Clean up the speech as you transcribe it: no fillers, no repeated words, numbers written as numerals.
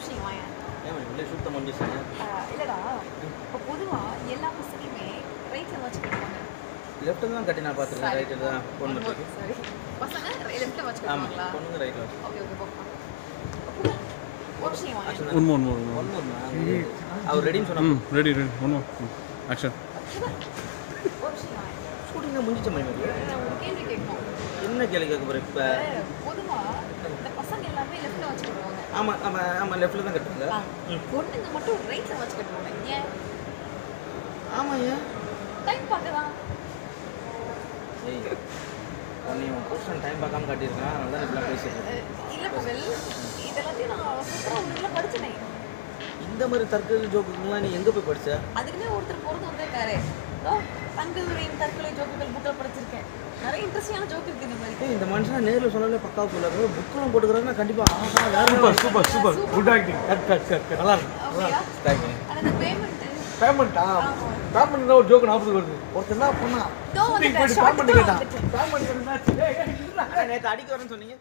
விஷயம் வாங்க. ஏன் வெளியே சுத்தம் வந்துச்சுங்க? இல்லடா, இப்போ பொதுவா எல்லா பசங்களுமே ரைட்ல வாட்ச் கட்டுவாங்க. லெஃப்ட் தான் கட்டி நான் பார்த்துருக்கேன், ரைட்டில் தான் பொண்ணு இருக்கு. சரி, பசங்க லெஃப்ட்ல வாட்ச் ஆமாம், கட்டுவாங்களா? பொண்ணுங்க ரைட்டில் வாட்ச். ஓகே ஓகே போப்பா. ஒரு விஷயம் வாங்க. ஒன்று அவர் ரெடின்னு சொன்னா ரெடி ஒன்று ஆக்ஷன். ஒரு விஷயம் வாங்க. ஷூட்டிங் தான் முடிஞ்சிச்ச மாதிரி ஒரு கேள்வி கேட்கணும். என்ன கேள்வி கேட்க போகிறேன் இப்போ? பொதுவா இந்த பசங்க எல்லாமே லெஃப்ட்ல வாட்ச் கட்டுவாங்க. ஆமாம் ஆமாம் ஆமாம், லெஃப்ட்டில் தான் கட்டுவாங்க. பொண்ணுங்க மட்டும் ரைட்ல வாட்ச் கட்டுவாங்க. ஏன்? ஆமாம், ஏன்? டைம் பார்க்கலாம். ஏய், உன்னையும் புருஷன் டைம் பார்க்காம காட்டியிருக்கான், அதனால தான் இப்படிலாம் பேசியிருக்கேன். இல்லை பவல், இதெல்லாத்தையும் நான் சூப்பராக ஒன்றுல படிச்சினேன். இந்த மாதிரி தற்கொலை ஜோக்குங்கெல்லாம் நீ எங்கே போய் படிச்ச? அதுக்குமே ஒருத்தர் பொறுத்து வந்திருக்காரு. தங்களுடைய தற்கொலை ஜோக்குகள் புக்கில் படிச்சிருக்கேன். நிறைய இன்ட்ரெஸ்டிங்கான ஜோக் இருக்கு இந்த மாதிரி. இந்த மனுஷன் நேரில் சொன்னாலே பக்காவாக போல புக்கெல்லாம் போட்டுக்கிறாருன்னா கண்டிப்பாக ஆஹா வேறு சூப்பர் குட் ஆக்டிங். கட் நல்லா இருக்கு. அப்படியா? தேங்க்யூ. ஆனால் இந்த பேமெண்ட்டு பேமெண்ட்டா? பேமெண்ட் ஒரு ஜோக் ஞாபகம் வருது. ஒருத்தர் என்ன பண்ணா தோ வந்துட்டேன். பேமெண்ட் கேட்டான். வந்துட்டேன். பேமெண்ட் நேற்று அடிக்க வரேன்னு சொன்னீங்க.